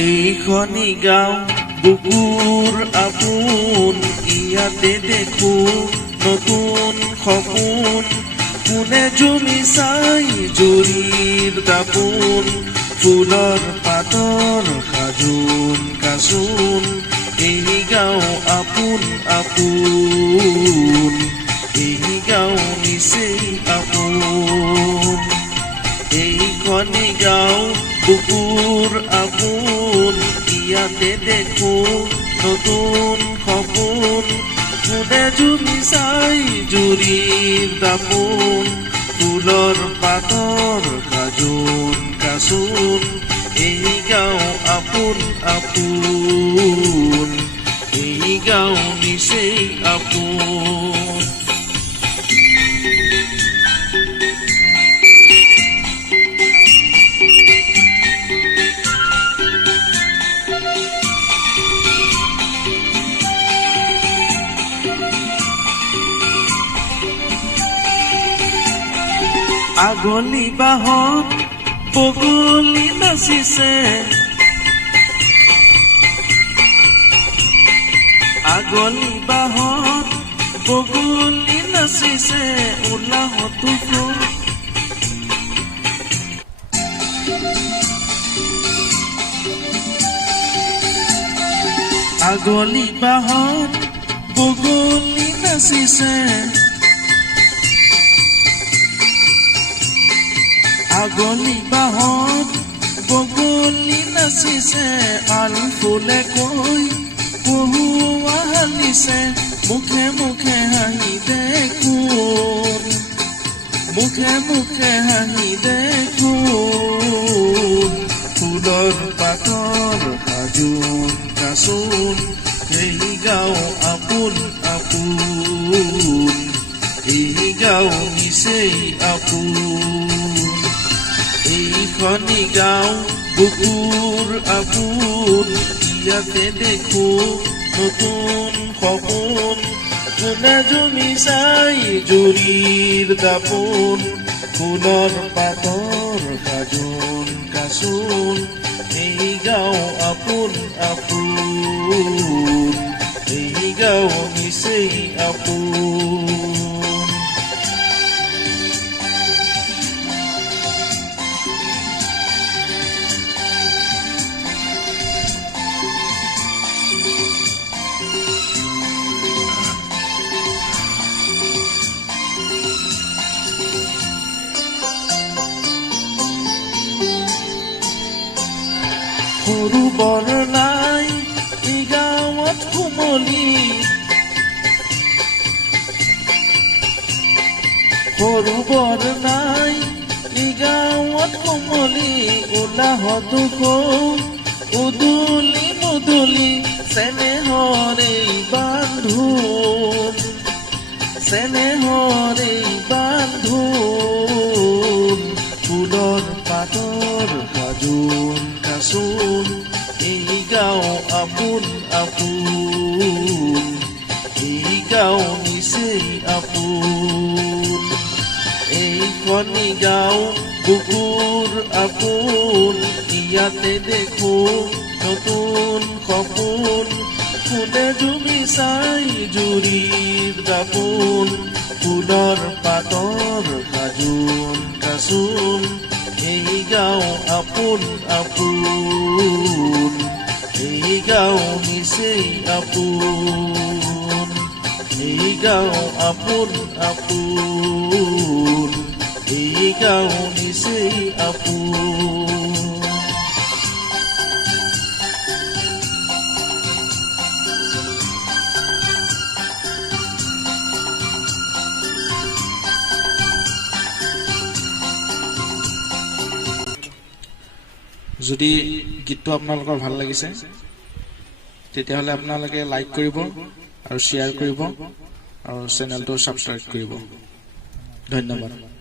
এইখনি গাঁও বুকুৰ আপোন, ইয়াতে দেখো নতুন সপোন। কোনে জুমি চাই জুৰিৰ দাপোন, ফুলৰ পাতৰ সাজোন কাচোন। এই গাঁও আপোন আপোন, এই গাঁও নিচেই আপোন। এইখনি গাঁও বুকুৰ আপোন, ইয়াতে দেখো নতুন সপোন। কোনে জুমি চাই জুৰিৰ দাপোন, ফুলৰ পাতৰ সাজোন কাচোন। এই গাঁও আপোন আপোন, এই গাঁও নিচেই আপোন। আগলি বাহত বগলী নাচিছে, আগলি বাহত বগলী নাচিছে, উলাহতো ফুল। আগলি বাহত বগলী নাচিছে, আগলি বাহত বগলী নাচিছে। আল ফুলে কৈ পহুৱা হালিছে, মুখে মুখে হাঁহি দেখোন, মুখে মুখে হাঁহি দেখোন। ফুলৰ পাতৰ সাজোন কাচোন, এই গাঁও আপোন আপোন, এই গাঁও নিচেই আপোন। এইখনি গাঁও বুকুৰ আপোন, ইয়াতে দেখো নতুন সপোন। কোনে জুমি চাই জুৰিৰ দাপোন, ফুলৰ পাতৰ সাজোন কাচোন। এই গাঁও আপোন আপোন, এই গাঁও নিচেই আপোন। সৰু বৰ নাই এই গাঁৱত কোমলি, সৰু বৰ নাই এই গাঁৱত কোমলি। উলাহতো কওঁ উদুলি মুদুলি, চেনেহৰে বান্ধোন, চেনেহৰে বান্ধোন। ফুলৰ পাতৰ সাজোন কাচোন, এই গাঁও আপোন আপোন, এই গাঁও নিচেই আপোন। এইখনি গাঁও বুকুৰ আপোন, ইয়াতে দেখো নতুন সপোন। কোনে জুমি চাই জুৰিৰ দাপোন, ফুলৰ পাতৰ সাজোন কাচোন। এই গাঁও আপোন আপোন, এই গাঁও নিচেই আপোন, এই গাঁও আপোন আপোন, এই গাঁও নিচেই আপোন। যদি গীতটো আপোনালোকৰ ভাল লাগিছে তেতিয়াহ'লে আপোনালোকে লাইক কৰিব আৰু শ্বেয়াৰ কৰিব আৰু চেনেলটো ছাবস্ক্ৰাইব কৰিব। ধন্যবাদ।